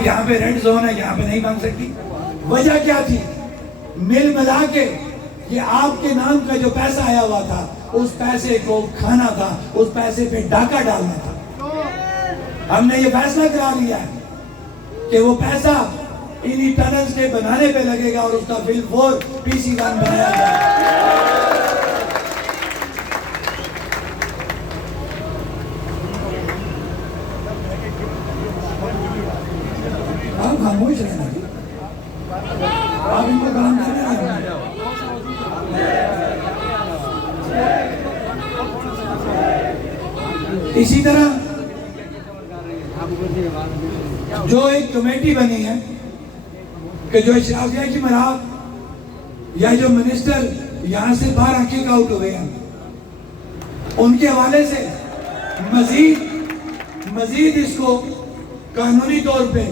साहब यहाँ पे रेड जोन है, यहाँ पे नहीं बन सकती। वजह क्या थी? मिल मिला के ये आपके नाम का जो पैसा आया हुआ था, उस पैसे को खाना था, उस पैसे पे डाका डालना था। हमने ये फैसला करा लिया है कि वो पैसा इन्हीं टनल्स के बनाने पे लगेगा और उसका बिल 4 PC1 बनाया जाएगा। आप खामोश रहना, आप इनको काम करने नहीं। इसी तरह जो एक कमेटी बनी है कि जो इशराफिया की मराहत या जो मिनिस्टर यहाँ से बाहर किक आउट हुए हैं, उनके हवाले से मजीद इसको कानूनी तौर पे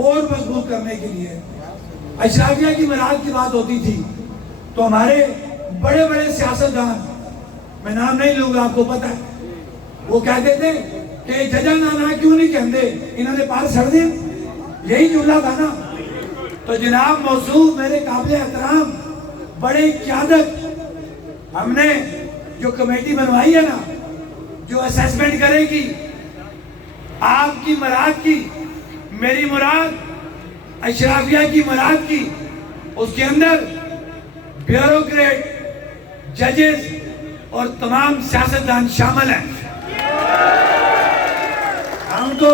और मजबूत करने के लिए इशराफिया की मराहत की बात होती थी तो हमारे बड़े बड़े सियासतदान, मैं नाम नहीं लूंगा, आपको पता है, वो कहते थे कि जजा नाना क्यों नहीं कहते, इन्होंने पार सड़ दिया, यही जुमला था ना। तो जनाब मौसूफ मेरे काबिल एहतराम बड़े क़यादत, हमने जो कमेटी बनवाई है ना, जो असेसमेंट करेगी आपकी मराद की, मेरी मुराद अशराफिया की मराद की, उसके अंदर ब्यूरोक्रेट, जजेस और तमाम सियासतदान शामिल हैं। हम तो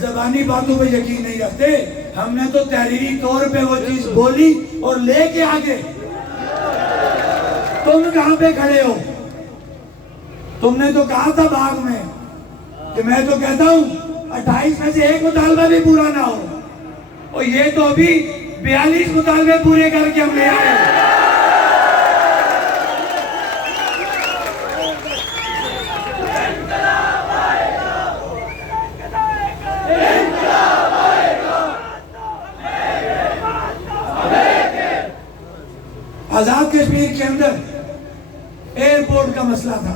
ज़बानी बातों पे यकीन नहीं रखते, हमने तो तहरीरी तौर पे वो चीज बोली और लेके आगे। तुम कहां पे खड़े हो? तुमने तो कहा था बाग में कि मैं तो कहता हूं 28 में से एक मुतालबा भी पूरा ना हो, और ये तो अभी 42 मुतालबे पूरे करके हम ले आए। आजाद कश्मीर के अंदर एयरपोर्ट का मसला था,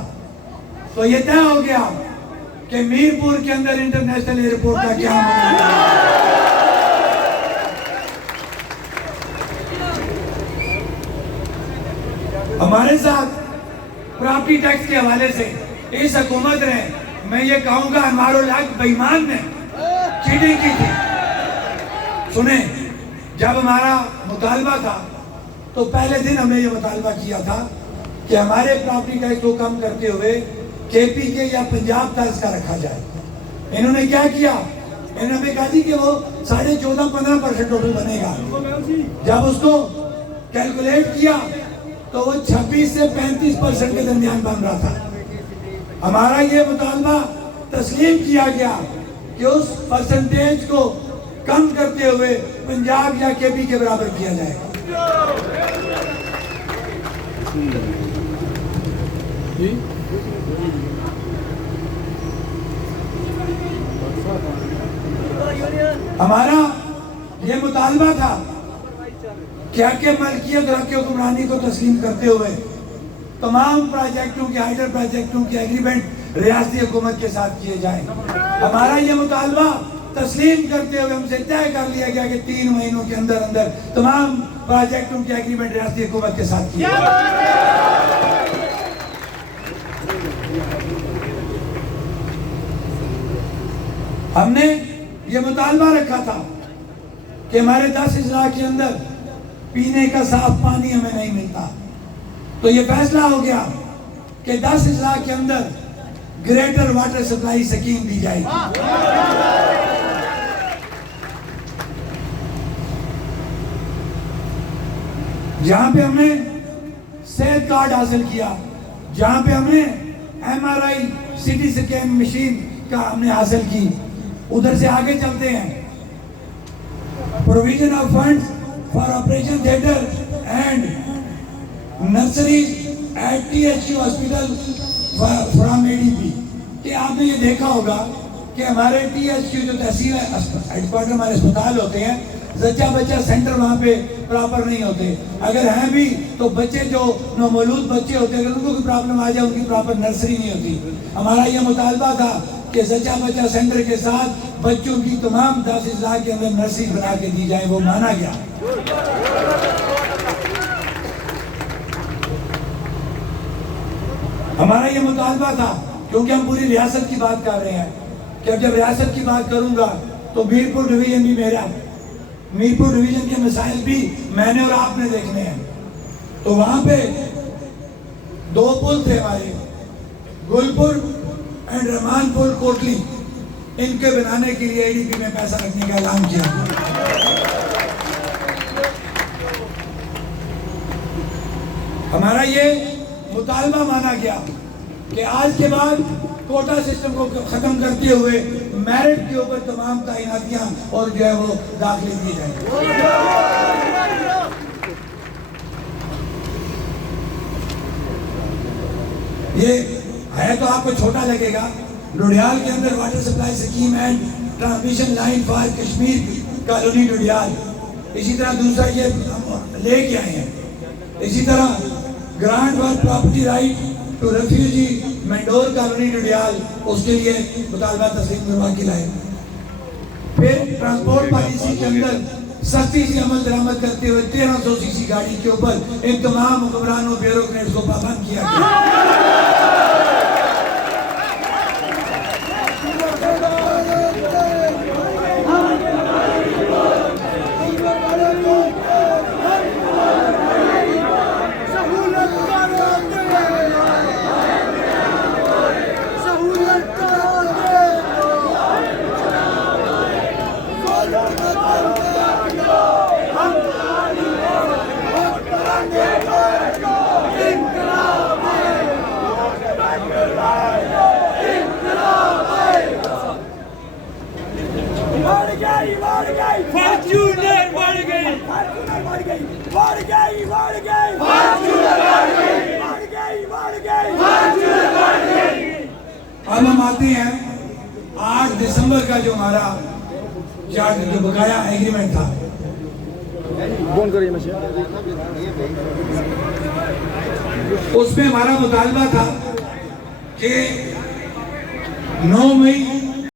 तो ये तय हो गया कि मीरपुर के अंदर इंटरनेशनल एयरपोर्ट का क्या मामला है। हमारे साथ प्रॉपर्टी टैक्स के हवाले से इस हुकूमत ने, मैं ये कहूंगा हमारो लाख बेईमान ने चीटिंग की थी। सुने, जब हमारा मुतालबा था तो पहले दिन हमने ये मुतालबा किया था कि हमारे प्रॉपर्टी टैक्स को कम करते हुए KP के या पंजाब टैक्स का रखा जाए। इन्होंने क्या किया, इन्होंने कहा कि वो 14.5-15% टोटल बनेगा। जब उसको कैलकुलेट किया तो वो 26 से 35% के दरमियान बन रहा था। हमारा ये मुतालबा तस्लीम किया गया कि उस परसेंटेज को कम करते हुए पंजाब या KP के बराबर किया जाएगा। हमारा ये मुतालबा था कि हक़ मलकियत और हक़ हुक्मरानी को तस्लीम करते हुए तमाम प्रोजेक्टों के, हाइडर प्रोजेक्टों के एग्रीमेंट रियासती हुकूमत के साथ किए जाए। हमारा ये मुतालबा तस्लीम करते हुए हमसे तय कर लिया गया कि 3 महीनों के अंदर अंदर तमाम प्रोजेक्टों के एग्रीमेंट रियासती हुकूमत के साथ किए। हमने ये मुतालबा रखा था कि हमारे 10 अजला के अंदर पीने का साफ पानी हमें नहीं मिलता, तो ये फैसला हो गया कि 10 अजला के अंदर ग्रेटर वाटर सप्लाई स्कीम दी जाएगी। जहां पे हमने सेहत कार्ड हासिल किया, जहां पे हमने MRI CT स्कैन मशीन का हमने हासिल की, उधर से आगे चलते हैं। Provision of funds for operation theatre and nurseries at THQ hospital from ADP। कि आपने ये देखा होगा कि हमारे THQ जो तहसील हेडक्वार्टर हमारे अस्पताल होते हैं, जच्चा बच्चा सेंटर वहाँ पे प्रॉपर नहीं होते। अगर हैं भी तो बच्चे जो नौमौलूद बच्चे होते हैं, अगर उनको कोई प्रॉब्लम आ जाए, उनकी प्रॉपर नर्सरी नहीं होती। हमारा ये मुतालबा था कि सच्चा बच्चा सेंटर के साथ बच्चों की तमाम तहसीलदार के अंदर नर्सरी बना के दी जाए, वो माना गया। हमारा ये मुतालबा था, क्योंकि हम पूरी रियासत की बात कर रहे हैं कि अब जब रियासत की बात करूंगा तो मीरपुर डिवीजन भी मेरा, मीरपुर डिवीजन के मसाइल भी मैंने और आपने देखने हैं। तो वहां पे 2 पुल थे हमारे, गुलपुर एंड रहमानपुर कोटली, इनके बनाने के लिए ADP में पैसा रखने का ऐलान किया। हमारा ये मुतालबा माना गया कि आज के बाद कोटा सिस्टम को खत्म करते हुए मेरिट के ऊपर तमाम तैनातियां और जो है वो दाखिले दिए जाएंगे। ये है तो आपको छोटा लगेगा, डुडियाल के अंदर water supply scheme and transmission line for Kashmir colony Dudial, इसी तरह दूसरा ये लेके आए हैं। इसी तरह grant for property right to refugee Mandor colony Dudial, उसके लिए मुतालबा तस्लीम करवा के लाए। फिर ट्रांसपोर्ट पॉलिसी के अंदर सख्ती से अमल दरामद करते हुए 1300 सीसी गाड़ी के ऊपर इन तमाम हुक्मरानों ब्यूरोक्रेट्स को पाबंद किया गया। अब हम आते हैं 8 दिसंबर का जो हमारा जो बकाया एग्रीमेंट था, उसमें हमारा मुतालबा था कि 9 मई